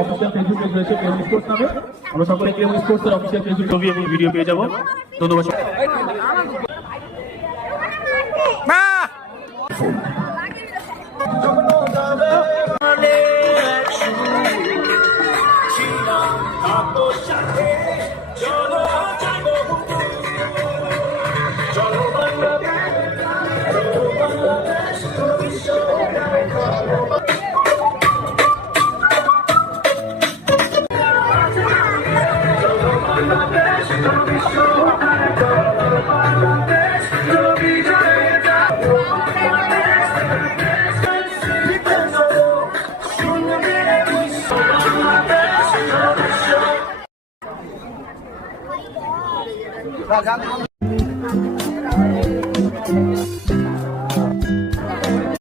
Official Facebook page রয়েছে KM sports নামে। আমরা সকলে কেএম স্পোর্টস এর অফিসিয়াল ফেসবুক ছবি এবং ভিডিও পেয়ে যাবো। ধন্যবাদ।